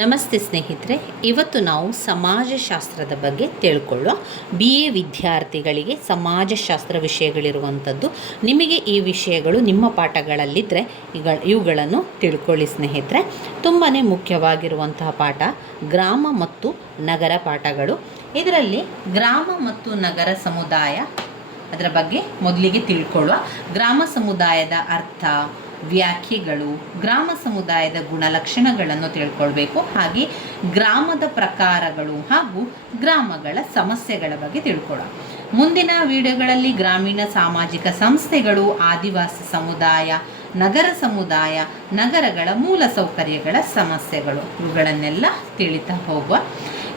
ನಮಸ್ತೆ ಸ್ನೇಹಿತರೆ, ಇವತ್ತು ನಾವು ಸಮಾಜಶಾಸ್ತ್ರದ ಬಗ್ಗೆ ತಿಳ್ಕೊಳ್ಳುವ. ಬಿ ಎ ವಿದ್ಯಾರ್ಥಿಗಳಿಗೆ ಸಮಾಜಶಾಸ್ತ್ರ ವಿಷಯಗಳಿರುವಂಥದ್ದು. ನಿಮಗೆ ಈ ವಿಷಯಗಳು ನಿಮ್ಮ ಪಾಠಗಳಲ್ಲಿದ್ದರೆ ಈಗ ಇವುಗಳನ್ನು ತಿಳ್ಕೊಳ್ಳಿ ಸ್ನೇಹಿತರೆ. ತುಂಬಾ ಮುಖ್ಯವಾಗಿರುವಂತಹ ಪಾಠ ಗ್ರಾಮ ಮತ್ತು ನಗರ ಪಾಠಗಳು. ಇದರಲ್ಲಿ ಗ್ರಾಮ ಮತ್ತು ನಗರ ಸಮುದಾಯ, ಅದರ ಬಗ್ಗೆ ಮೊದಲಿಗೆ ತಿಳ್ಕೊಳ್ಳುವ. ಗ್ರಾಮ ಸಮುದಾಯದ ಅರ್ಥ ವ್ಯಾಖ್ಯೆಗಳು ಗ್ರಾಮ ಸಮುದಾಯದ ಗುಣಲಕ್ಷಣಗಳನ್ನು ತಿಳ್ಕೊಳ್ಬೇಕು. ಹಾಗೆ ಗ್ರಾಮದ ಪ್ರಕಾರಗಳು ಹಾಗೂ ಗ್ರಾಮಗಳ ಸಮಸ್ಯೆಗಳ ಬಗ್ಗೆ ತಿಳ್ಕೊಳ್ಳೋಣ ಮುಂದಿನ ವಿಡಿಯೋಗಳಲ್ಲಿ ಗ್ರಾಮೀಣ ಸಾಮಾಜಿಕ ಸಂಸ್ಥೆಗಳು, ಆದಿವಾಸಿ ಸಮುದಾಯ, ನಗರ ಸಮುದಾಯ, ನಗರಗಳ ಮೂಲ ಸೌಕರ್ಯಗಳ ಸಮಸ್ಯೆಗಳು, ಇವುಗಳನ್ನೆಲ್ಲ ತಿಳಿತಾ ಹೋಗುವ.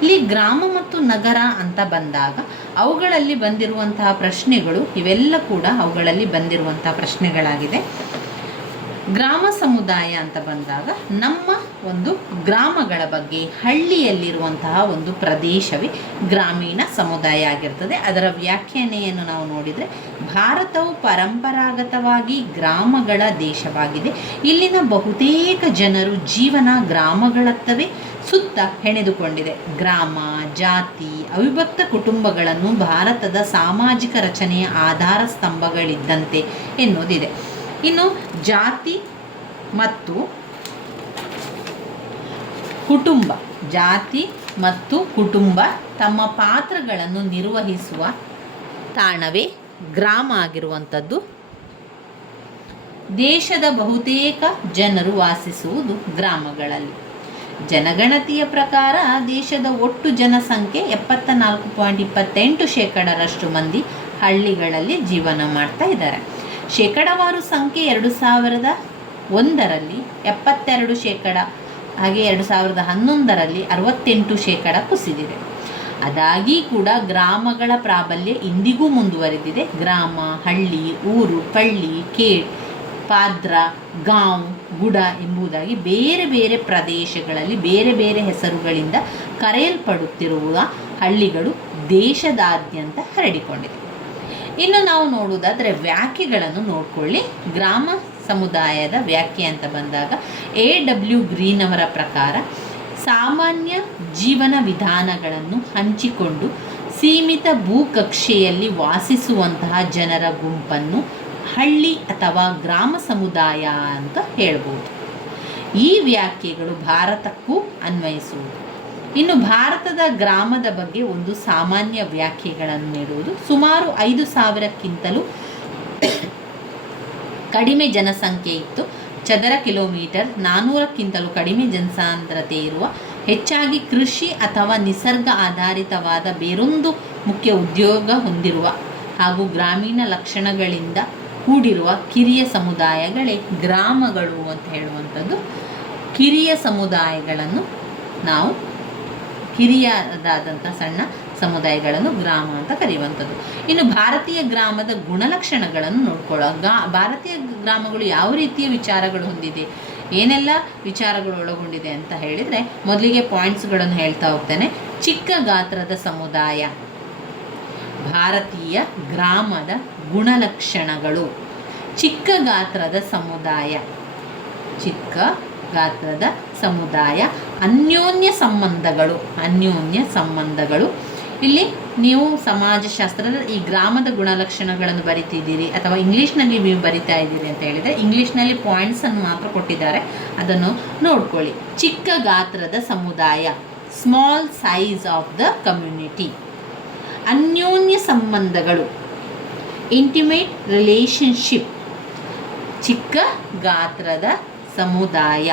ಇಲ್ಲಿ ಗ್ರಾಮ ಮತ್ತು ನಗರ ಅಂತ ಬಂದಾಗ ಅವುಗಳಲ್ಲಿ ಬಂದಿರುವಂತಹ ಪ್ರಶ್ನೆಗಳು ಇವೆಲ್ಲ ಕೂಡ ಅವುಗಳಲ್ಲಿ ಬಂದಿರುವಂತಹ ಪ್ರಶ್ನೆಗಳಾಗಿದೆ. ಗ್ರಾಮ ಸಮುದಾಯ ಅಂತ ಬಂದಾಗ ನಮ್ಮ ಒಂದು ಗ್ರಾಮಗಳ ಬಗ್ಗೆ, ಹಳ್ಳಿಯಲ್ಲಿರುವಂತಹ ಒಂದು ಪ್ರದೇಶವೇ ಗ್ರಾಮೀಣ ಸಮುದಾಯ ಆಗಿರ್ತದೆ. ಅದರ ವ್ಯಾಖ್ಯಾನೆಯನ್ನು ನಾವು ನೋಡಿದರೆ ಭಾರತವು ಪರಂಪರಾಗತವಾಗಿ ಗ್ರಾಮಗಳ ದೇಶವಾಗಿದೆ. ಇಲ್ಲಿನ ಬಹುತೇಕ ಜನರು ಜೀವನ ಗ್ರಾಮಗಳತ್ತವೇ ಸುತ್ತ ಹೆಣೆದುಕೊಂಡಿದೆ. ಗ್ರಾಮ, ಜಾತಿ, ಅವಿಭಕ್ತ ಕುಟುಂಬಗಳನ್ನು ಭಾರತದ ಸಾಮಾಜಿಕ ರಚನೆಯ ಆಧಾರ ಸ್ತಂಭಗಳಿದ್ದಂತೆ ಎನ್ನುವುದಿದೆ. ಇನ್ನು ಜಾತಿ ಮತ್ತು ಕುಟುಂಬ. ಜಾತಿ ಮತ್ತು ಕುಟುಂಬ ತಮ್ಮ ಪಾತ್ರಗಳನ್ನು ನಿರ್ವಹಿಸುವ ತಾಣವೇ ಗ್ರಾಮ ಆಗಿರುವಂಥದ್ದು. ದೇಶದ ಬಹುತೇಕ ಜನರು ವಾಸಿಸುವುದು ಗ್ರಾಮಗಳಲ್ಲಿ. ಜನಗಣತಿಯ ಪ್ರಕಾರ ದೇಶದ ಒಟ್ಟು ಜನಸಂಖ್ಯೆ ಎಪ್ಪತ್ತ ನಾಲ್ಕು ಪಾಯಿಂಟ್ ಇಪ್ಪತ್ತೆಂಟು ಶೇಕಡರಷ್ಟು ಮಂದಿ ಹಳ್ಳಿಗಳಲ್ಲಿ ಜೀವನ ಮಾಡ್ತಾ ಇದ್ದಾರೆ. ಶೇಕಡವಾರು ಸಂಖ್ಯೆ ಎರಡು ಸಾವಿರದ ಒಂದರಲ್ಲಿ, ಎಪ್ಪತ್ತೆರಡು ಶೇಕಡ, ಹಾಗೆ ಎರಡು ಸಾವಿರದ ಹನ್ನೊಂದರಲ್ಲಿ ಅರವತ್ತೆಂಟು ಶೇಕಡ ಕುಸಿದಿದೆ. ಅದಾಗಿ ಕೂಡ ಗ್ರಾಮಗಳ ಪ್ರಾಬಲ್ಯ ಇಂದಿಗೂ ಮುಂದುವರೆದಿದೆ. ಗ್ರಾಮ, ಹಳ್ಳಿ, ಊರು, ಪಳ್ಳಿ, ಕೇಡ್, ಪಾದ್ರ, ಗಾಂವ್, ಗುಡ ಎಂಬುದಾಗಿ ಬೇರೆ ಬೇರೆ ಪ್ರದೇಶಗಳಲ್ಲಿ ಬೇರೆ ಬೇರೆ ಹೆಸರುಗಳಿಂದ ಕರೆಯಲ್ಪಡುತ್ತಿರುವ ಹಳ್ಳಿಗಳು ದೇಶದಾದ್ಯಂತ ಹರಡಿಕೊಂಡಿದೆ. ಇನ್ನು ನಾವು ನೋಡುವುದಾದರೆ ವ್ಯಾಖ್ಯೆಗಳನ್ನು ನೋಡ್ಕೊಳ್ಳಿ. ಗ್ರಾಮ ಸಮುದಾಯದ ವ್ಯಾಖ್ಯೆ ಅಂತ ಬಂದಾಗ ಎ ಡಬ್ಲ್ಯೂ ಗ್ರೀನ್ ಅವರ ಪ್ರಕಾರ ಸಾಮಾನ್ಯ ಜೀವನ ವಿಧಾನಗಳನ್ನು ಹಂಚಿಕೊಂಡು ಸೀಮಿತ ಭೂಕಕ್ಷೆಯಲ್ಲಿ ವಾಸಿಸುವಂತಹ ಜನರ ಗುಂಪನ್ನು ಹಳ್ಳಿ ಅಥವಾ ಗ್ರಾಮ ಸಮುದಾಯ ಅಂತ ಹೇಳ್ಬೋದು. ಈ ವ್ಯಾಖ್ಯೆಗಳು ಭಾರತಕ್ಕೂ ಅನ್ವಯಿಸುವುದು. ಇನ್ನು ಭಾರತದ ಗ್ರಾಮದ ಬಗ್ಗೆ ಒಂದು ಸಾಮಾನ್ಯ ವ್ಯಾಖ್ಯೆಗಳನ್ನು ನೀಡುವುದು. ಸುಮಾರು ಐದು ಸಾವಿರಕ್ಕಿಂತಲೂ ಕಡಿಮೆ ಜನಸಂಖ್ಯೆ ಇತ್ತು. ಚದರ ಕಿಲೋಮೀಟರ್ ನಾನ್ನೂರಕ್ಕಿಂತಲೂ ಕಡಿಮೆ ಜನಸಾಂದ್ರತೆ ಇರುವ, ಹೆಚ್ಚಾಗಿ ಕೃಷಿ ಅಥವಾ ನಿಸರ್ಗ ಆಧಾರಿತವಾದ ಬೇರೊಂದು ಮುಖ್ಯ ಉದ್ಯೋಗ ಹೊಂದಿರುವ ಹಾಗೂ ಗ್ರಾಮೀಣ ಲಕ್ಷಣಗಳಿಂದ ಕೂಡಿರುವ ಕಿರಿಯ ಸಮುದಾಯಗಳೇ ಗ್ರಾಮಗಳು ಅಂತ ಹೇಳುವಂಥದ್ದು. ಕಿರಿಯ ಸಮುದಾಯಗಳನ್ನು ನಾವು ಕಿರಿಯದಾದಂಥ ಸಣ್ಣ ಸಮುದಾಯಗಳನ್ನು ಗ್ರಾಮ ಅಂತ ಕರೆಯುವಂಥದ್ದು. ಇನ್ನು ಭಾರತೀಯ ಗ್ರಾಮದ ಗುಣಲಕ್ಷಣಗಳನ್ನು ನೋಡ್ಕೊಳ್ಳೋ ಗಾ, ಭಾರತೀಯ ಗ್ರಾಮಗಳು ಯಾವ ರೀತಿಯ ವಿಚಾರಗಳು ಹೊಂದಿದೆ, ಏನೆಲ್ಲ ವಿಚಾರಗಳು ಒಳಗೊಂಡಿದೆ ಅಂತ ಹೇಳಿದರೆ ಮೊದಲಿಗೆ ಪಾಯಿಂಟ್ಸ್ಗಳನ್ನು ಹೇಳ್ತಾ ಹೋಗ್ತೇನೆ. ಚಿಕ್ಕ ಗಾತ್ರದ ಸಮುದಾಯ, ಭಾರತೀಯ ಗ್ರಾಮದ ಗುಣಲಕ್ಷಣಗಳು. ಚಿಕ್ಕ ಗಾತ್ರದ ಸಮುದಾಯ, ಚಿಕ್ಕ ಗಾತ್ರದ ಸಮುದಾಯ ಅನ್ಯೋನ್ಯ ಸಂಬಂಧಗಳು ಅನ್ಯೋನ್ಯ ಸಂಬಂಧಗಳು. ಇಲ್ಲಿ ನೀವು ಸಮಾಜಶಾಸ್ತ್ರದ ಈ ಗ್ರಾಮದ ಗುಣಲಕ್ಷಣಗಳನ್ನು ಬರಿತಿದ್ದೀರಿ ಅಥವಾ ಇಂಗ್ಲೀಷ್ನಲ್ಲಿ ನೀವು ಬರಿತಾ ಇದ್ದೀರಿ ಅಂತ ಹೇಳಿದರೆ ಇಂಗ್ಲೀಷ್ನಲ್ಲಿ ಪಾಯಿಂಟ್ಸನ್ನು ಮಾತ್ರ ಕೊಟ್ಟಿದ್ದಾರೆ. ಅದನ್ನು ನೋಡ್ಕೊಳ್ಳಿ. ಚಿಕ್ಕ ಗಾತ್ರದ ಸಮುದಾಯ small size of the community ಅನ್ಯೋನ್ಯ ಸಂಬಂಧಗಳು ಇಂಟಿಮೇಟ್ ರಿಲೇಷನ್ಶಿಪ್ ಚಿಕ್ಕ ಗಾತ್ರದ ಸಮುದಾಯ.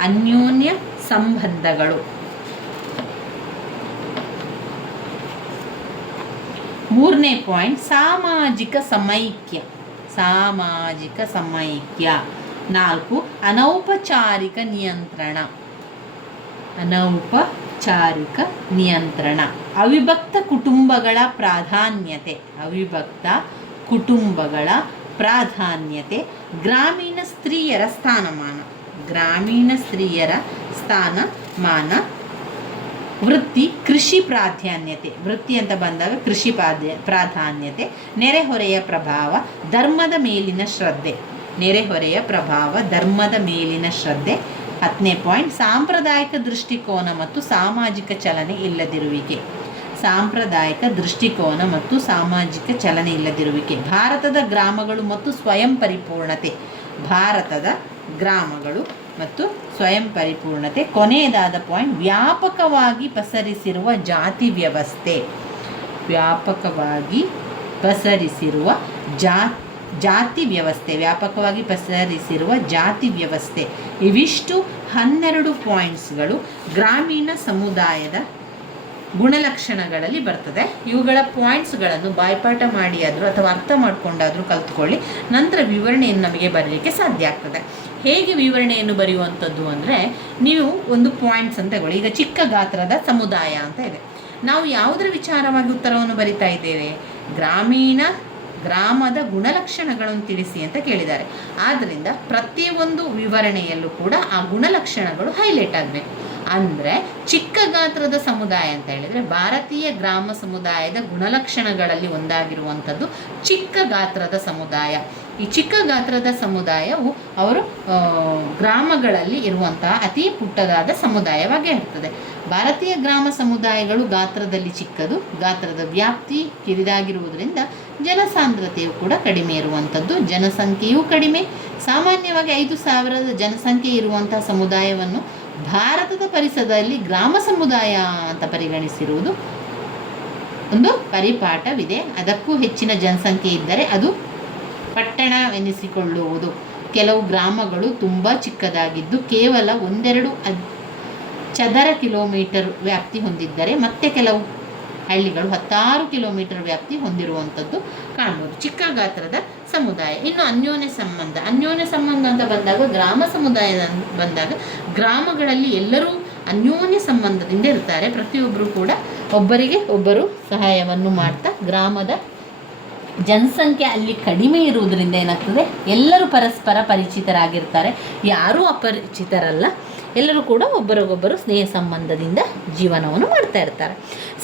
ಅನ್ಯೋನ್ಯ ಸಂಬಂಧಗಳು. ಮೂರನೇ ಪಾಯಿಂಟ್ ಸಾಮಾಜಿಕ ಸಮೈಕ್ಯ. ಸಾಮಾಜಿಕ ಸಮೈಕ್ಯ. ನಾಲ್ಕು, ಅನೌಪಚಾರಿಕ ನಿಯಂತ್ರಣ. ಅನೌಪಚಾರಿಕ ನಿಯಂತ್ರಣ. ಅವಿಭಕ್ತ ಕುಟುಂಬಗಳ ಪ್ರಾಧಾನ್ಯತೆ. ಅವಿಭಕ್ತ ಕುಟುಂಬಗಳ ಪ್ರಾಧಾನ್ಯತೆ. ಗ್ರಾಮೀಣ ಸ್ತ್ರೀಯರ ಸ್ಥಾನಮಾನ. ಗ್ರಾಮೀಣ ಸ್ತ್ರೀಯರ ಸ್ಥಾನ, ಮಾನ, ವೃತ್ತಿ, ಕೃಷಿ ಪ್ರಾಧಾನ್ಯತೆ. ವೃತ್ತಿ ಅಂತ ಬಂದಾಗ ಕೃಷಿ ಪ್ರಾಧ್ಯ ಪ್ರಾಧಾನ್ಯತೆ, ನೆರೆಹೊರೆಯ ಪ್ರಭಾವ, ಧರ್ಮದ ಮೇಲಿನ ಶ್ರದ್ಧೆ. ನೆರೆಹೊರೆಯ ಪ್ರಭಾವ, ಧರ್ಮದ ಮೇಲಿನ ಶ್ರದ್ಧೆ. ಹತ್ತನೇ ಪಾಯಿಂಟ್ ಸಾಂಪ್ರದಾಯಿಕ ದೃಷ್ಟಿಕೋನ ಮತ್ತು ಸಾಮಾಜಿಕ ಚಲನೆ ಇಲ್ಲದಿರುವಿಕೆ. ಸಾಂಪ್ರದಾಯಿಕ ದೃಷ್ಟಿಕೋನ ಮತ್ತು ಸಾಮಾಜಿಕ ಚಲನೆ ಇಲ್ಲದಿರುವಿಕೆ. ಭಾರತದ ಗ್ರಾಮಗಳು ಮತ್ತು ಸ್ವಯಂ ಪರಿಪೂರ್ಣತೆ. ಭಾರತದ ಗ್ರಾಮಗಳು ಮತ್ತು ಸ್ವಯಂ ಪರಿಪೂರ್ಣತೆ. ಕೊನೆಯದಾದ ಪಾಯಿಂಟ್ ವ್ಯಾಪಕವಾಗಿ ಪಸರಿಸಿರುವ ಜಾತಿ ವ್ಯವಸ್ಥೆ. ವ್ಯಾಪಕವಾಗಿ ಪಸರಿಸಿರುವ ಜಾ, ಜಾತಿ ವ್ಯವಸ್ಥೆ. ವ್ಯಾಪಕವಾಗಿ ಪಸರಿಸಿರುವ ಜಾತಿ ವ್ಯವಸ್ಥೆ. ಇವಿಷ್ಟು ಹನ್ನೆರಡು ಪಾಯಿಂಟ್ಸ್ಗಳು ಗ್ರಾಮೀಣ ಸಮುದಾಯದ ಗುಣಲಕ್ಷಣಗಳಲ್ಲಿ ಬರ್ತದೆ. ಇವುಗಳ ಪಾಯಿಂಟ್ಸ್ಗಳನ್ನು ಬಾಯ್ಪಾಠ ಮಾಡಿ ಆದರೂ ಅಥವಾ ಅರ್ಥ ಮಾಡಿಕೊಂಡಾದರೂ ಕಲ್ತ್ಕೊಳ್ಳಿ. ನಂತರ ವಿವರಣೆಯನ್ನು ನಮಗೆ ಬರಲಿಕ್ಕೆ ಸಾಧ್ಯ ಆಗ್ತದೆ. ಹೇಗೆ ವಿವರಣೆಯನ್ನು ಬರೆಯುವಂಥದ್ದು ಅಂದರೆ ನೀವು ಒಂದು ಪಾಯಿಂಟ್ಸ್ ಅಂತ ತಗೊಳ್ಳಿ. ಈಗ ಚಿಕ್ಕ ಗಾತ್ರದ ಸಮುದಾಯ ಅಂತ ಇದೆ. ನಾವು ಯಾವುದರ ವಿಚಾರವಾಗಿ ಉತ್ತರವನ್ನು ಬರಿತಾ ಇದ್ದೇವೆ? ಗ್ರಾಮೀಣ, ಗ್ರಾಮದ ಗುಣಲಕ್ಷಣಗಳನ್ನು ತಿಳಿಸಿ ಅಂತ ಕೇಳಿದ್ದಾರೆ. ಆದ್ದರಿಂದ ಪ್ರತಿಯೊಂದು ವಿವರಣೆಯಲ್ಲೂ ಕೂಡ ಆ ಗುಣಲಕ್ಷಣಗಳು ಹೈಲೈಟ್ ಆಗಬೇಕು. ಅಂದರೆ ಚಿಕ್ಕ ಗಾತ್ರದ ಸಮುದಾಯ ಅಂತ ಹೇಳಿದರೆ ಭಾರತೀಯ ಗ್ರಾಮ ಸಮುದಾಯದ ಗುಣಲಕ್ಷಣಗಳಲ್ಲಿ ಒಂದಾಗಿರುವಂಥದ್ದು ಚಿಕ್ಕ ಗಾತ್ರದ ಸಮುದಾಯ. ಈ ಚಿಕ್ಕ ಗಾತ್ರದ ಸಮುದಾಯವು ಅವರು ಗ್ರಾಮಗಳಲ್ಲಿ ಇರುವಂತಹ ಅತಿ ಪುಟ್ಟದಾದ ಸಮುದಾಯವಾಗಿ ಇರ್ತದೆ. ಭಾರತೀಯ ಗ್ರಾಮ ಸಮುದಾಯಗಳು ಗಾತ್ರದಲ್ಲಿ ಚಿಕ್ಕದು, ಗಾತ್ರದ ವ್ಯಾಪ್ತಿ ಕಿರಿದಾಗಿರುವುದರಿಂದ ಜನಸಾಂದ್ರತೆಯು ಕೂಡ ಕಡಿಮೆ ಇರುವಂಥದ್ದು, ಜನಸಂಖ್ಯೆಯೂ ಕಡಿಮೆ. ಸಾಮಾನ್ಯವಾಗಿ ಐದು ಸಾವಿರದ ಜನಸಂಖ್ಯೆ ಇರುವಂತಹ ಸಮುದಾಯವನ್ನು ಭಾರತದ ಪರಿಸರದಲ್ಲಿ ಗ್ರಾಮ ಸಮುದಾಯ ಅಂತ ಪರಿಗಣಿಸಿರುವುದು ಒಂದು ಪರಿಪಾಠವಿದೆ. ಅದಕ್ಕೂ ಹೆಚ್ಚಿನ ಜನಸಂಖ್ಯೆ ಇದ್ದರೆ ಅದು ಪಟ್ಟಣವೆನಿಸಿಕೊಳ್ಳುವುದು. ಕೆಲವು ಗ್ರಾಮಗಳು ತುಂಬ ಚಿಕ್ಕದಾಗಿದ್ದು ಕೇವಲ ಒಂದೆರಡು ಚದರ ಕಿಲೋಮೀಟರ್ ವ್ಯಾಪ್ತಿ ಹೊಂದಿದ್ದರೆ ಮತ್ತೆ ಕೆಲವು ಹಳ್ಳಿಗಳು ಹತ್ತಾರು ಕಿಲೋಮೀಟರ್ ವ್ಯಾಪ್ತಿ ಹೊಂದಿರುವಂಥದ್ದು ಕಾಣ್ಬೋದು ಚಿಕ್ಕ ಗಾತ್ರದ ಸಮುದಾಯ. ಇನ್ನು ಅನ್ಯೋನ್ಯ ಸಂಬಂಧ. ಅನ್ಯೋನ್ಯ ಸಂಬಂಧ ಅಂತ ಬಂದಾಗ ಗ್ರಾಮ ಸಮುದಾಯದ ಬಂದಾಗ ಗ್ರಾಮಗಳಲ್ಲಿ ಎಲ್ಲರೂ ಅನ್ಯೋನ್ಯ ಸಂಬಂಧದಿಂದ ಇರ್ತಾರೆ. ಪ್ರತಿಯೊಬ್ಬರು ಕೂಡ ಒಬ್ಬರಿಗೆ ಒಬ್ಬರು ಸಹಾಯವನ್ನು ಮಾಡ್ತಾ ಗ್ರಾಮದ ಜನಸಂಖ್ಯೆ ಅಲ್ಲಿ ಕಡಿಮೆ ಇರುವುದರಿಂದ ಏನಾಗ್ತದೆ? ಎಲ್ಲರೂ ಪರಸ್ಪರ ಪರಿಚಿತರಾಗಿರ್ತಾರೆ. ಯಾರೂ ಅಪರಿಚಿತರಲ್ಲ. ಎಲ್ಲರೂ ಕೂಡ ಒಬ್ಬರಿಗೊಬ್ಬರು ಸ್ನೇಹ ಸಂಬಂಧದಿಂದ ಜೀವನವನ್ನು ಮಾಡ್ತಾ ಇರ್ತಾರೆ.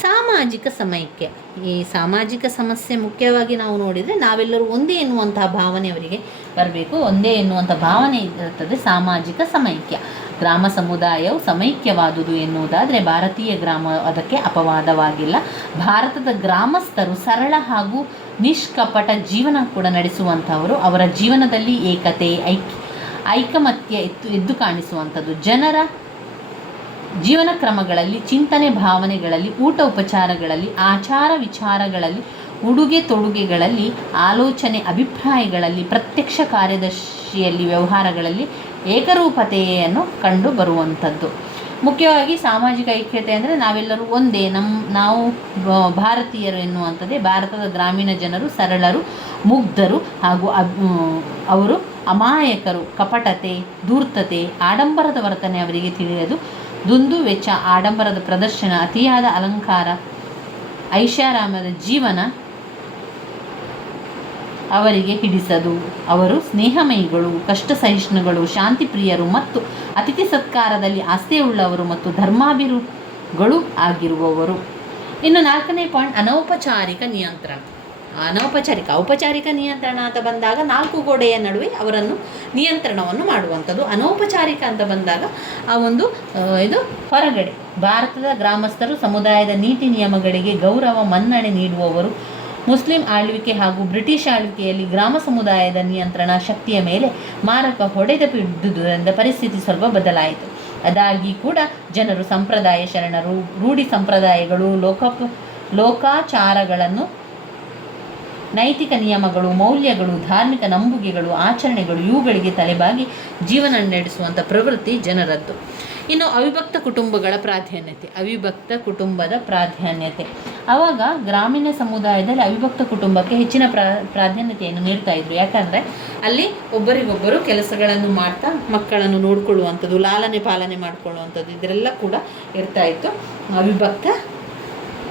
ಸಾಮಾಜಿಕ ಸಮೈಕ್ಯ ಈ ಸಾಮಾಜಿಕ ಸಮಸ್ಯೆ ಮುಖ್ಯವಾಗಿ ನಾವು ನೋಡಿದರೆ ನಾವೆಲ್ಲರೂ ಒಂದೇ ಎನ್ನುವಂತಹ ಭಾವನೆ ಅವರಿಗೆ ಬರಬೇಕು. ಒಂದೇ ಎನ್ನುವಂಥ ಭಾವನೆ ಇರುತ್ತದೆ ಸಾಮಾಜಿಕ ಸಮೈಕ್ಯ ಗ್ರಾಮ ಸಮುದಾಯವು ಸಮೈಕ್ಯವಾದುದು ಎನ್ನುವುದಾದರೆ ಭಾರತೀಯ ಗ್ರಾಮ ಅದಕ್ಕೆ ಅಪವಾದವಾಗಿಲ್ಲ. ಭಾರತದ ಗ್ರಾಮಸ್ಥರು ಸರಳ ಹಾಗೂ ನಿಷ್ಕಪಟ ಜೀವನ ಕೂಡ ನಡೆಸುವಂಥವರು ಅವರ ಜೀವನದಲ್ಲಿ ಏಕತೆ, ಐಕ್ ಐಕಮತ್ಯ ಎತ್ತು ಎದ್ದು ಕಾಣಿಸುವಂಥದ್ದು. ಜನರ ಜೀವನ ಕ್ರಮಗಳಲ್ಲಿ, ಚಿಂತನೆ ಭಾವನೆಗಳಲ್ಲಿ, ಊಟ ಉಪಚಾರಗಳಲ್ಲಿ, ಆಚಾರ ವಿಚಾರಗಳಲ್ಲಿ, ಉಡುಗೆ ತೊಡುಗೆಗಳಲ್ಲಿ, ಆಲೋಚನೆ ಅಭಿಪ್ರಾಯಗಳಲ್ಲಿ, ಪ್ರತ್ಯಕ್ಷ ಕಾರ್ಯದರ್ಶಿಯಲ್ಲಿ ವ್ಯವಹಾರಗಳಲ್ಲಿ ಏಕರೂಪತೆಯನ್ನು ಕಂಡು ಬರುವಂಥದ್ದು. ಮುಖ್ಯವಾಗಿ ಸಾಮಾಜಿಕ ಐಕ್ಯತೆ ಅಂದರೆ ನಾವೆಲ್ಲರೂ ಒಂದೇ ನಮ್ಮ ನಾವು ಭಾರತೀಯರು ಎನ್ನುವಂಥದ್ದೇ. ಭಾರತದ ಗ್ರಾಮೀಣ ಜನರು ಸರಳರು, ಮುಗ್ಧರು ಹಾಗೂ ಅವರು ಅಮಾಯಕರು, ಕಪಟತೆ, ಧೂರ್ತತೆ, ಆಡಂಬರದ ವರ್ತನೆ ಅವರಿಗೆ ತಿಳಿಯದು. ದುಂದು ವೆಚ್ಚ, ಆಡಂಬರದ ಪ್ರದರ್ಶನ, ಅತಿಯಾದ ಅಲಂಕಾರ, ಐಷಾರಾಮದ ಜೀವನ ಅವರಿಗೆ ಹಿಡಿಸದು. ಅವರು ಸ್ನೇಹಮಯಿಗಳು ಕಷ್ಟ ಸಹಿಷ್ಣುಗಳು ಶಾಂತಿಪ್ರಿಯರು ಮತ್ತು ಅತಿಥಿ ಸತ್ಕಾರದಲ್ಲಿ ಆಸ್ಥೆಯುಳ್ಳವರು ಮತ್ತು ಧರ್ಮಾಭಿರುಗಳು ಆಗಿರುವವರು. ಇನ್ನು ನಾಲ್ಕನೇ ಪಾಯಿಂಟ್, ಅನೌಪಚಾರಿಕ ನಿಯಂತ್ರಣ. ಅನೌಪಚಾರಿಕ ಔಪಚಾರಿಕ ನಿಯಂತ್ರಣ ಅಂತ ಬಂದಾಗ ನಾಲ್ಕು ಗೋಡೆಯ ನಡುವೆ ಅವರನ್ನು ನಿಯಂತ್ರಣವನ್ನು ಮಾಡುವಂಥದ್ದು. ಅನೌಪಚಾರಿಕ ಅಂತ ಬಂದಾಗ ಆ ಒಂದು ಇದು ಹೊರಗಡೆ, ಭಾರತದ ಗ್ರಾಮಸ್ಥರು ಸಮುದಾಯದ ನೀತಿ ನಿಯಮಗಳಿಗೆ ಗೌರವ, ಮನ್ನಣೆ ನೀಡುವವರು. ಮುಸ್ಲಿಂ ಆಳ್ವಿಕೆ ಹಾಗೂ ಬ್ರಿಟಿಷ್ ಆಳ್ವಿಕೆಯಲ್ಲಿ ಗ್ರಾಮ ಸಮುದಾಯದ ನಿಯಂತ್ರಣ ಶಕ್ತಿಯ ಮೇಲೆ ಮಾರಕ ಹೊಡೆದ ಬಿದ್ದುದರಿಂದ ಪರಿಸ್ಥಿತಿ ಸ್ವಲ್ಪ ಬದಲಾಯಿತು. ಅದಾಗಿ ಕೂಡ ಜನರು ಸಂಪ್ರದಾಯ ಶರಣರು, ರೂಢಿ ಸಂಪ್ರದಾಯಗಳು ಲೋಕ ಲೋಕಾಚಾರಗಳನ್ನು ನೈತಿಕ ನಿಯಮಗಳು, ಮೌಲ್ಯಗಳು, ಧಾರ್ಮಿಕ ನಂಬುಗೆಗಳು, ಆಚರಣೆಗಳು ಇವುಗಳಿಗೆ ತಲೆಬಾಗಿ ಜೀವನ ನಡೆಸುವಂಥ ಪ್ರವೃತ್ತಿ ಜನರದ್ದು. ಇನ್ನು ಅವಿಭಕ್ತ ಕುಟುಂಬಗಳ ಪ್ರಾಧಾನ್ಯತೆ, ಅವಿಭಕ್ತ ಕುಟುಂಬದ ಪ್ರಾಧಾನ್ಯತೆ. ಆವಾಗ ಗ್ರಾಮೀಣ ಸಮುದಾಯದಲ್ಲಿ ಅವಿಭಕ್ತ ಕುಟುಂಬಕ್ಕೆ ಹೆಚ್ಚಿನ ಪ್ರಾ, ಪ್ರಾಧಾನ್ಯತೆಯನ್ನು ನೀಡ್ತಾ ಇದ್ರು. ಯಾಕಂದರೆ ಅಲ್ಲಿ ಒಬ್ಬರಿಗೊಬ್ಬರು ಕೆಲಸಗಳನ್ನು ಮಾಡ್ತಾ ಮಕ್ಕಳನ್ನು ನೋಡಿಕೊಳ್ಳುವಂಥದ್ದು, ಲಾಲನೆ ಪಾಲನೆ ಮಾಡಿಕೊಳ್ಳುವಂಥದ್ದು ಇದರೆಲ್ಲ ಕೂಡ ಇರ್ತಾ ಇತ್ತು. ಅವಿಭಕ್ತ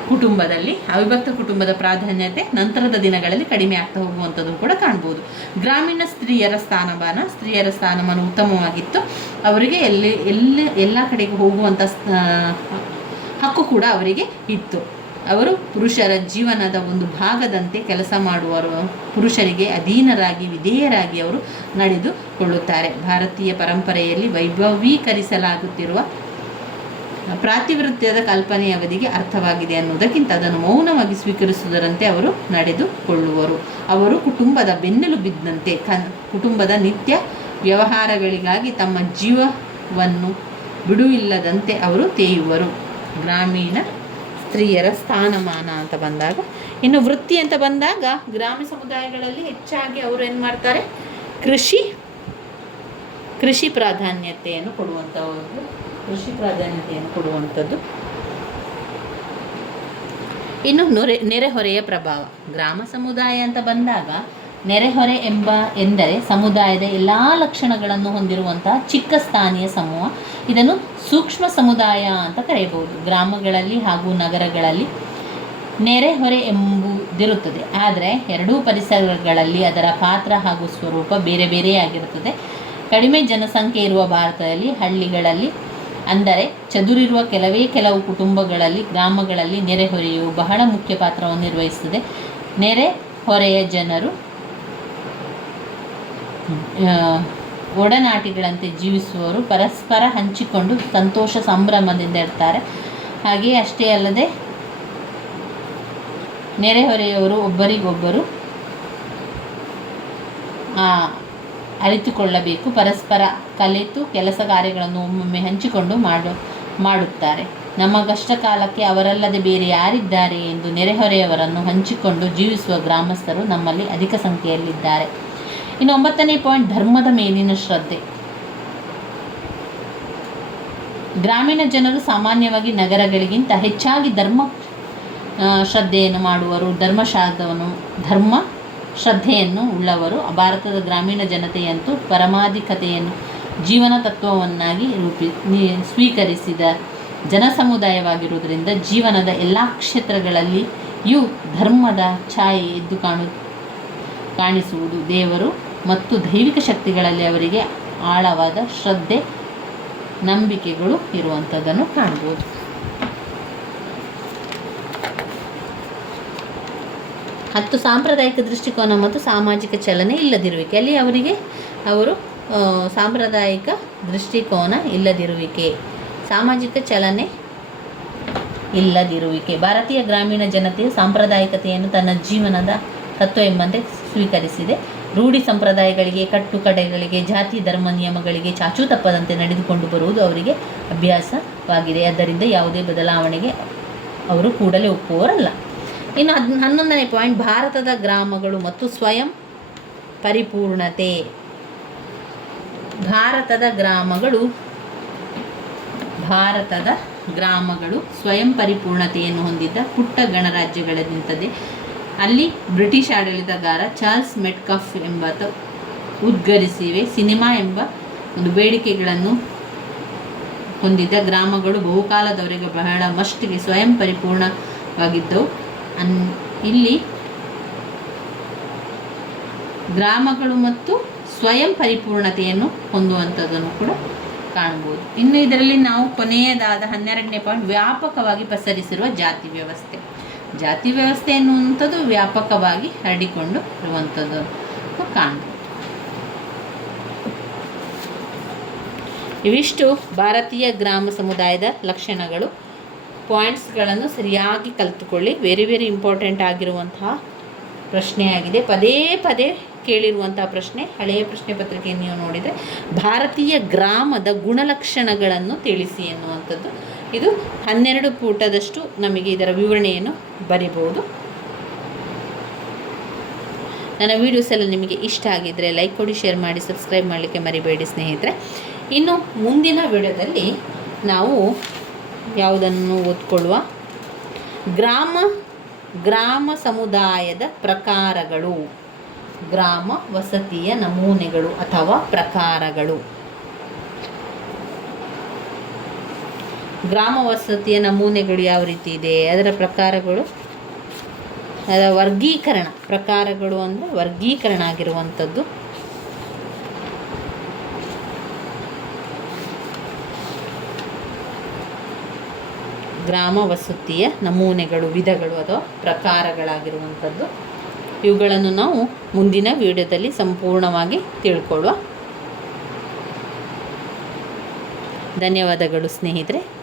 ಕುಟುಂಬದಲ್ಲಿ ಅವಿಭಕ್ತ ಕುಟುಂಬದ ಪ್ರಾಧಾನ್ಯತೆ ನಂತರದ ದಿನಗಳಲ್ಲಿ ಕಡಿಮೆ ಆಗ್ತಾ ಹೋಗುವಂಥದ್ದು ಕೂಡ ಕಾಣ್ಬೋದು. ಗ್ರಾಮೀಣ ಸ್ತ್ರೀಯರ ಸ್ಥಾನಮಾನ ಸ್ತ್ರೀಯರ ಸ್ಥಾನಮಾನ ಉತ್ತಮವಾಗಿತ್ತು. ಅವರಿಗೆ ಎಲ್ಲಿ ಎಲ್ಲಿ, ಎಲ್ಲ ಕಡೆಗೆ ಹೋಗುವಂಥ ಹಕ್ಕು ಕೂಡ ಅವರಿಗೆ ಇತ್ತು. ಅವರು ಪುರುಷರ ಜೀವನದ ಒಂದು ಭಾಗದಂತೆ ಕೆಲಸ ಮಾಡುವರು ಪುರುಷರಿಗೆ ಅಧೀನರಾಗಿ, ವಿಧೇಯರಾಗಿ ಅವರು ನಡೆದುಕೊಳ್ಳುತ್ತಾರೆ. ಭಾರತೀಯ ಪರಂಪರೆಯಲ್ಲಿ ವೈಭವೀಕರಿಸಲಾಗುತ್ತಿರುವ ಪ್ರಾತಿವೃತ್ಯದ ಕಲ್ಪನೆಯ ಅವಧಿಗೆ ಅರ್ಥವಾಗಿದೆ ಅನ್ನುವುದಕ್ಕಿಂತ ಅದನ್ನು ಮೌನವಾಗಿ ಸ್ವೀಕರಿಸುವುದರಂತೆ ಅವರು ನಡೆದುಕೊಳ್ಳುವರು. ಅವರು ಕುಟುಂಬದ ಬೆನ್ನೆಲುಬಿದ್ದಂತೆ ಕ ಕುಟುಂಬದ ನಿತ್ಯ ವ್ಯವಹಾರಗಳಿಗಾಗಿ ತಮ್ಮ ಜೀವವನ್ನು ಬಿಡುವಿಲ್ಲದಂತೆ ಅವರು ತೇಯುವರು. ಗ್ರಾಮೀಣ ಸ್ತ್ರೀಯರ ಸ್ಥಾನಮಾನ ಅಂತ ಬಂದಾಗ, ಇನ್ನು ವೃತ್ತಿ ಅಂತ ಬಂದಾಗ ಗ್ರಾಮ ಸಮುದಾಯಗಳಲ್ಲಿ ಹೆಚ್ಚಾಗಿ ಅವರು ಏನು ಮಾಡ್ತಾರೆ? ಕೃಷಿ ಕೃಷಿ ಪ್ರಾಧಾನ್ಯತೆಯನ್ನು ಕೊಡುವಂಥವ್ರು ಕೃಷಿ ಪ್ರಾಧಾನ್ಯತೆಯನ್ನು ಕೊಡುವಂಥದ್ದು. ಇನ್ನು ನೊರೆ, ನೆರೆಹೊರೆಯ ಪ್ರಭಾವ. ಗ್ರಾಮ ಸಮುದಾಯ ಅಂತ ಬಂದಾಗ, ನೆರೆಹೊರೆ ಎಂಬ ಎಂದರೆ ಸಮುದಾಯದ ಎಲ್ಲ ಲಕ್ಷಣಗಳನ್ನು ಹೊಂದಿರುವಂತಹ ಚಿಕ್ಕ ಸ್ಥಾನೀಯ ಸಮೂಹ. ಇದನ್ನು ಸೂಕ್ಷ್ಮ ಸಮುದಾಯ ಅಂತ ಕರೆಯಬಹುದು. ಗ್ರಾಮಗಳಲ್ಲಿ ಹಾಗೂ ನಗರಗಳಲ್ಲಿ ನೆರೆಹೊರೆ ಎಂಬುದಿರುತ್ತದೆ. ಆದರೆ ಎರಡೂ ಪರಿಸರಗಳಲ್ಲಿ ಅದರ ಪಾತ್ರ ಹಾಗೂ ಸ್ವರೂಪ ಬೇರೆ ಬೇರೆಯಾಗಿರುತ್ತದೆ. ಕಡಿಮೆ ಜನಸಂಖ್ಯೆ ಇರುವ ಭಾರತದಲ್ಲಿ ಹಳ್ಳಿಗಳಲ್ಲಿ ಅಂದರೆ ಚದುರಿರುವ ಕೆಲವೇ ಕೆಲವು ಕುಟುಂಬಗಳಲ್ಲಿ ಗ್ರಾಮಗಳಲ್ಲಿ ನೆರೆಹೊರೆಯು ಬಹಳ ಮುಖ್ಯ ಪಾತ್ರವನ್ನು ನಿರ್ವಹಿಸುತ್ತದೆ. ನೆರೆಹೊರೆಯ ಜನರು ಆ, ಒಡನಾಟಿಗಳಂತೆ ಜೀವಿಸುವವರು ಪರಸ್ಪರ ಹಂಚಿಕೊಂಡು ಸಂತೋಷ ಸಂಭ್ರಮದಿಂದ ಇರ್ತಾರೆ. ಹಾಗೆಯೇ ಅಷ್ಟೇ ಅಲ್ಲದೆ ನೆರೆಹೊರೆಯವರು ಒಬ್ಬರಿಗೊಬ್ಬರು ಆ, ಅರಿತುಕೊಳ್ಳಬೇಕು. ಪರಸ್ಪರ ಕಲಿತು ಕೆಲಸ ಕಾರ್ಯಗಳನ್ನು ಒಮ್ಮೊಮ್ಮೆ ಹಂಚಿಕೊಂಡು ಮಾಡು, ಮಾಡುತ್ತಾರೆ. ನಮ್ಮ ಕಷ್ಟ ಕಾಲಕ್ಕೆ ಅವರಲ್ಲದೆ ಬೇರೆ ಯಾರಿದ್ದಾರೆ ಎಂದು ನೆರೆಹೊರೆಯವರನ್ನು ಹಂಚಿಕೊಂಡು ಜೀವಿಸುವ ಗ್ರಾಮಸ್ಥರು ನಮ್ಮಲ್ಲಿ ಅಧಿಕ ಸಂಖ್ಯೆಯಲ್ಲಿದ್ದಾರೆ. ಇನ್ನು ಒಂಬತ್ತನೇ ಪಾಯಿಂಟ್, ಧರ್ಮದ ಮೇಲಿನ ಶ್ರದ್ಧೆ. ಗ್ರಾಮೀಣ ಜನರು ಸಾಮಾನ್ಯವಾಗಿ ನಗರಗಳಿಗಿಂತ ಹೆಚ್ಚಾಗಿ ಧರ್ಮ ಶ್ರದ್ಧೆಯನ್ನು ಮಾಡುವರು. ಧರ್ಮಶಾಸ್ತ್ರವನ್ನು, ಧರ್ಮ ಶ್ರದ್ಧೆಯನ್ನು ಉಳ್ಳವರು, ಭಾರತದ ಗ್ರಾಮೀಣ ಜನತೆಯಂತೂ ಪರಮಾಧಿಕತೆಯನ್ನು, ಜೀವನ ತತ್ವವನ್ನಾಗಿ ರೂಪಿ ಸ್ವೀಕರಿಸಿದ ಜನಸಮುದಾಯವಾಗಿರುವುದರಿಂದ ಜೀವನದ ಎಲ್ಲ ಕ್ಷೇತ್ರಗಳಲ್ಲಿಯೂ ಧರ್ಮದ ಛಾಯೆ ಎದ್ದು ಕಾಣು, ಕಾಣಿಸುವುದು ದೇವರು ಮತ್ತು ದೈವಿಕ ಶಕ್ತಿಗಳಲ್ಲಿ ಅವರಿಗೆ ಆಳವಾದ ಶ್ರದ್ಧೆ, ನಂಬಿಕೆಗಳು ಇರುವಂಥದ್ದನ್ನು ಕಾಣ್ಬೋದು ಹತ್ತು ಸಾಂಪ್ರದಾಯಿಕ ದೃಷ್ಟಿಕೋನ ಮತ್ತು ಸಾಮಾಜಿಕ ಚಲನೆ ಇಲ್ಲದಿರುವಿಕೆ. ಅಲ್ಲಿ ಅವರಿಗೆ ಅವರು ಸಾಂಪ್ರದಾಯಿಕ ದೃಷ್ಟಿಕೋನ ಇಲ್ಲದಿರುವಿಕೆ. ಸಾಮಾಜಿಕ ಚಲನೆ ಇಲ್ಲದಿರುವಿಕೆ. ಭಾರತೀಯ ಗ್ರಾಮೀಣ ಜನತೆಯು ಸಾಂಪ್ರದಾಯಿಕತೆಯನ್ನು ತನ್ನ ಜೀವನದ ತತ್ವ ಎಂಬಂತೆ ಸ್ವೀಕರಿಸಿದೆ. ರೂಢಿ ಸಂಪ್ರದಾಯಗಳಿಗೆ, ಕಟ್ಟುಕಡೆಗಳಿಗೆ, ಜಾತಿ, ಧರ್ಮ ನಿಯಮಗಳಿಗೆ ಚಾಚೂ ತಪ್ಪದಂತೆ ನಡೆದುಕೊಂಡು ಬರುವುದು ಅವರಿಗೆ ಅಭ್ಯಾಸವಾಗಿದೆ. ಆದ್ದರಿಂದ ಯಾವುದೇ ಬದಲಾವಣೆಗೆ ಅವರು ಕೂಡಲೇ ಒಪ್ಪುವವರಲ್ಲ. ಇನ್ನು ಹದ್ ಹನ್ನೊಂದನೇ ಪಾಯಿಂಟ್ ಭಾರತದ ಗ್ರಾಮಗಳು ಮತ್ತು ಸ್ವಯಂ ಪರಿಪೂರ್ಣತೆ. ಭಾರತದ ಗ್ರಾಮಗಳು ಭಾರತದ ಗ್ರಾಮಗಳು ಸ್ವಯಂ ಪರಿಪೂರ್ಣತೆಯನ್ನು ಹೊಂದಿದ್ದ ಪುಟ್ಟ ಗಣರಾಜ್ಯಗಳಲ್ಲಿಂತದೆ ಅಲ್ಲಿ ಬ್ರಿಟಿಷ್ ಆಡಳಿತಗಾರ ಚಾರ್ಲ್ಸ್ ಮೆಟ್ಕಫ್ ಎಂಬಾತ ಉದ್ಗರಿಸಿವೆ. ಸಿನಿಮಾ ಎಂಬ ಒಂದು ಬೇಡಿಕೆಗಳನ್ನು ಹೊಂದಿದ್ದ ಗ್ರಾಮಗಳು ಬಹುಕಾಲದವರೆಗೆ ಬಹಳ ಮಷ್ಟಿಗೆ ಸ್ವಯಂ ಪರಿಪೂರ್ಣವಾಗಿದ್ದವು. ಅನ್, ಇಲ್ಲಿ ಗ್ರಾಮಗಳು ಮತ್ತು ಸ್ವಯಂ ಪರಿಪೂರ್ಣತೆಯನ್ನು ಹೊಂದುವಂಥದ್ದನ್ನು ಕೂಡ ಕಾಣ್ಬೋದು. ಇನ್ನು ಇದರಲ್ಲಿ ನಾವು ಕೊನೆಯದಾದ ಹನ್ನೆರಡನೇ ಪಾಯಿಂಟ್ ವ್ಯಾಪಕವಾಗಿ ಪಸರಿಸಿರುವ ಜಾತಿ ವ್ಯವಸ್ಥೆ. ಜಾತಿ ವ್ಯವಸ್ಥೆ ಎನ್ನುವಂಥದ್ದು ವ್ಯಾಪಕವಾಗಿ ಹರಡಿಕೊಂಡು ಇರುವಂಥದ್ದು ಕಾಣ್ಬೋದು. ಇವಿಷ್ಟು ಭಾರತೀಯ ಗ್ರಾಮ ಸಮುದಾಯದ ಲಕ್ಷಣಗಳು. ಪಾಯಿಂಟ್ಸ್ಗಳನ್ನು ಸರಿಯಾಗಿ ಕಲಿತುಕೊಳ್ಳಿ. ವೆರಿ ವೆರಿ ಇಂಪಾರ್ಟೆಂಟ್ ಆಗಿರುವಂತಹ ಪ್ರಶ್ನೆಯಾಗಿದೆ. ಪದೇ ಪದೇ ಕೇಳಿರುವಂತಹ ಪ್ರಶ್ನೆ, ಹಳೆಯ ಪ್ರಶ್ನೆ ಪತ್ರಿಕೆಯನ್ನು ನೀವು ನೋಡಿದರೆ, ಭಾರತೀಯ ಗ್ರಾಮದ ಗುಣಲಕ್ಷಣಗಳನ್ನು ತಿಳಿಸಿ ಎನ್ನುವಂಥದ್ದು. ಇದು ಹನ್ನೆರಡು ಪುಟದಷ್ಟು ನಮಗೆ ಇದರ ವಿವರಣೆಯನ್ನು ಬರಿಬೋದು. ನನ್ನ ವೀಡಿಯೋಸ್ ಎಲ್ಲ ನಿಮಗೆ ಇಷ್ಟ ಆಗಿದ್ದರೆ ಲೈಕ್ ಕೊಡಿ ಶೇರ್ ಮಾಡಿ ಸಬ್ಸ್ಕ್ರೈಬ್ ಮಾಡಲಿಕ್ಕೆ ಮರಿಬೇಡಿ ಸ್ನೇಹಿತರೆ. ಇನ್ನು ಮುಂದಿನ ವಿಡಿಯೋದಲ್ಲಿ ನಾವು ಯಾವುದನ್ನು ಓದ್ಕೊಳ್ಳುವ? ಗ್ರಾಮ ಗ್ರಾಮ ಸಮುದಾಯದ ಪ್ರಕಾರಗಳು. ಗ್ರಾಮ ವಸತಿಯ ನಮೂನೆಗಳು ಅಥವಾ ಪ್ರಕಾರಗಳು. ಗ್ರಾಮ ವಸತಿಯ ನಮೂನೆಗಳು ಯಾವ ರೀತಿ ಇದೆ? ಅದರ ಪ್ರಕಾರಗಳು? ಅದರ ವರ್ಗೀಕರಣ. ಪ್ರಕಾರಗಳು ಅಂದರೆ ವರ್ಗೀಕರಣ ಆಗಿರುವಂಥದ್ದು. ಗ್ರಾಮ ವಸತಿಯ ನಮೂನೆಗಳು ವಿಧಗಳು ಅಥವಾ ಪ್ರಕಾರಗಳಾಗಿರುವಂಥದ್ದು. ಇವುಗಳನ್ನು ನಾವು ಮುಂದಿನ ವಿಡಿಯೋದಲ್ಲಿ ಸಂಪೂರ್ಣವಾಗಿ ತಿಳ್ಕೊಳ್ಳುವ. ಧನ್ಯವಾದಗಳು ಸ್ನೇಹಿತರೆ.